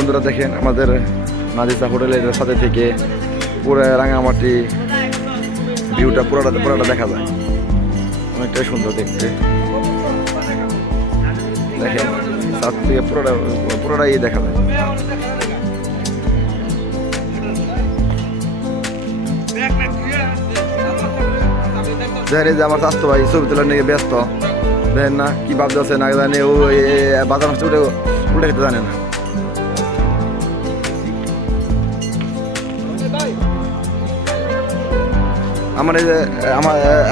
বন্ধুরা দেখেন আমাদের নাজিসা হোটেলের সাথে থেকে পুরো রাঙামাটি ভিউটা পুরোটা দেখা যায়, অনেকটাই সুন্দর দেখতে। দেখেন সাথ থেকে পুরোটাই দেখা যায়। দেখেন যে আমার স্বাস্থ্য ভাই ছবি তোলার নিয়ে ব্যস্ত, দেখেন না কি ভাবতেছে না জানে, ও বাজার মাছটা উল্টে খেতে জানে না।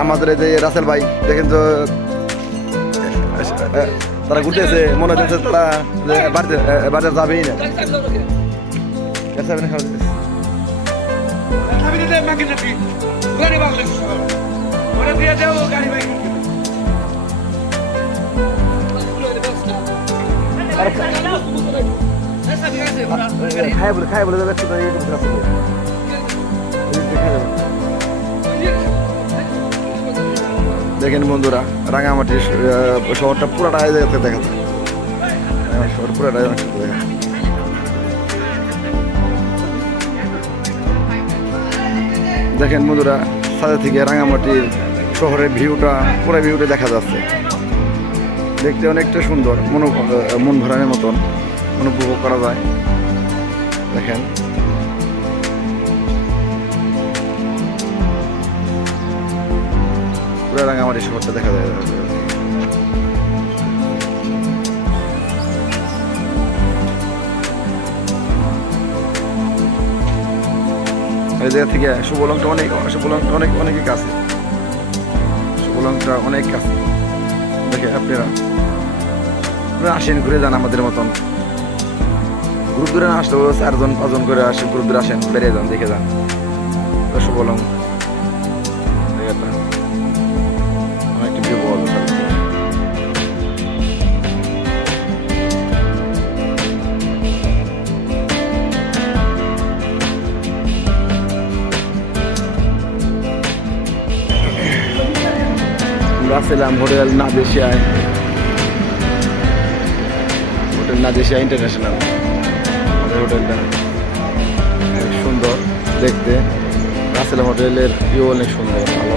আমাদের এই যে রাসেল ভাই দেখেন তো তারা ঘুরতেছে, মনে হচ্ছে তারা বাজার যাবেই না। খাই বলে দেখেন বন্ধুরা রাঙামাটির শহরটা পুরোটা দেখা যায়, শহর পুরোটাই অনেক সুন্দর দেখা। দেখেন বন্ধুরা সাথে থেকে রাঙামাটির শহরের ভিউটা পুরো ভিউটা দেখা যাচ্ছে, দেখতে অনেকটা সুন্দর, মন ভরানোর মতন অনুভব করা যায়। দেখেন পুরো রাঙামাটি শহরটা দেখা যায়। এই জায়গা থেকে শুভলংটা অনেকই কাছে, শুভলংটা অনেক কাছে। দেখেন আপনারা আসেন, ঘুরে যান আমাদের মতন, গ্রুপ ধরে না আসলেও 4-5 করে আসেন, গ্রুপ ধরে আসেন, বেরিয়ে যান, দেখে যান শুভলং জায়গাটা অনেকটা ভিউ পাওয়া যায়। আমরা আসছিলাম হোটেল নাদেশিয়ায়, হোটেল নাদেশিয়া ইন্টারন্যাশনাল। আমাদের হোটেলটা অনেক সুন্দর দেখতে, রাসেল হোটেলের ভিউ অনেক সুন্দর ভালো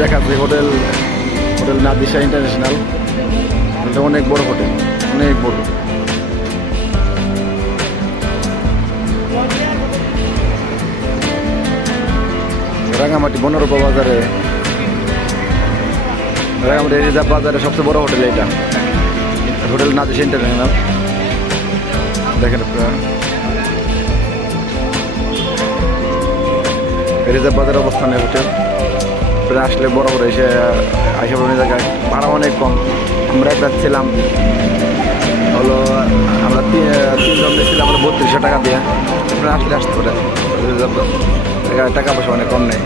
দেখাচ্ছে। হোটেল নাদেশিয়া ইন্টারন্যাশনাল, এটা অনেক বড় হোটেল, অনেক বড়। রাঙামাটি বনরূপা বাজারে, রাঙামাটি রিজার্ভ বাজারে সবচেয়ে বড় হোটেল এটা, হোটেল নাদেশিয়া ইন্টারন্যাশনাল। দেখেন আপনারা রিজার্ভ বাজার অবস্থানে হোটেল, আসলে বড় বড় এসে আইসা জায়গায় ভাড়া অনেক কম। আমরা একটা ছিলাম হলো, আমরা তিনজন ছিলাম, আমরা 3200 টাকা দিয়ে আপনারা আসতে পারে। রিজার্ভ টাকা পয়সা অনেক কম নেই,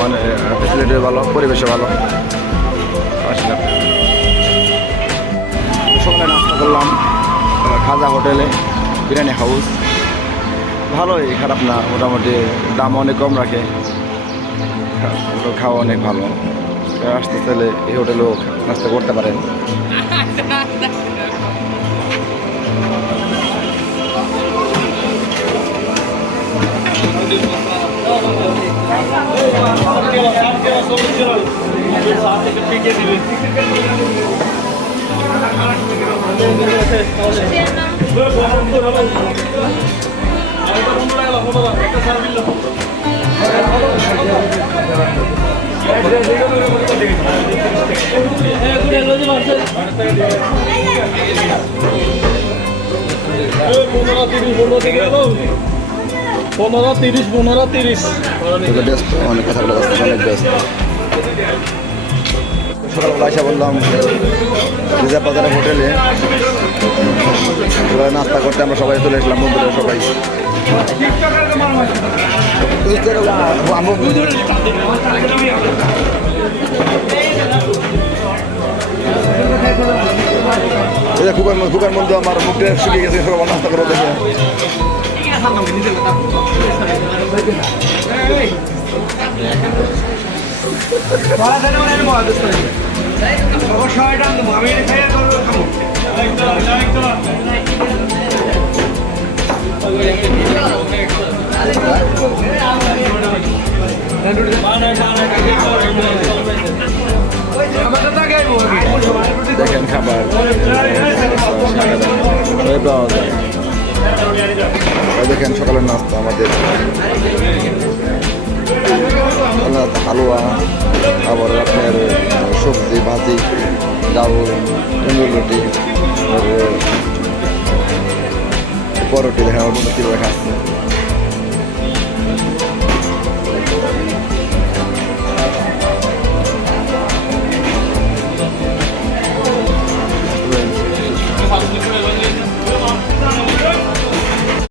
মানে ফেসিলিটি ভালো, পরিবেশও ভালো। আসলে সকালে নাস্তা করলাম খাজা হোটেলে, বিরিয়ানি হাউস, ভালোই, খারাপ না, মোটামুটি দাম অনেক কম রাখে, খাওয়া অনেক ভালো। আসতে চাইলে এই হোটেলেও নাস্তা করতে পারেন। অনেক কথা অনেক ব্যস্ত। সকালবেলা এসে বললাম রিজার্ভ বাজারের হোটেলে নাস্তা করতে, আমরা সবাই চলে এসলাম, বন্ধুরা সবাই। খুকার মধ্যে আমার মুখটা শুকিয়ে গেছে, সবাই নাস্তা করে দেখে। আমি দেখেন খাবার সবই পাওয়া যায়। দেখেন সকালের নাস্তা আমাদের হালুয়া, আবার আপনার সবজি ভাজি, ডাউল, তন্দুর রুটি, পরোটি দেখা কীভাবে খাচ্ছে।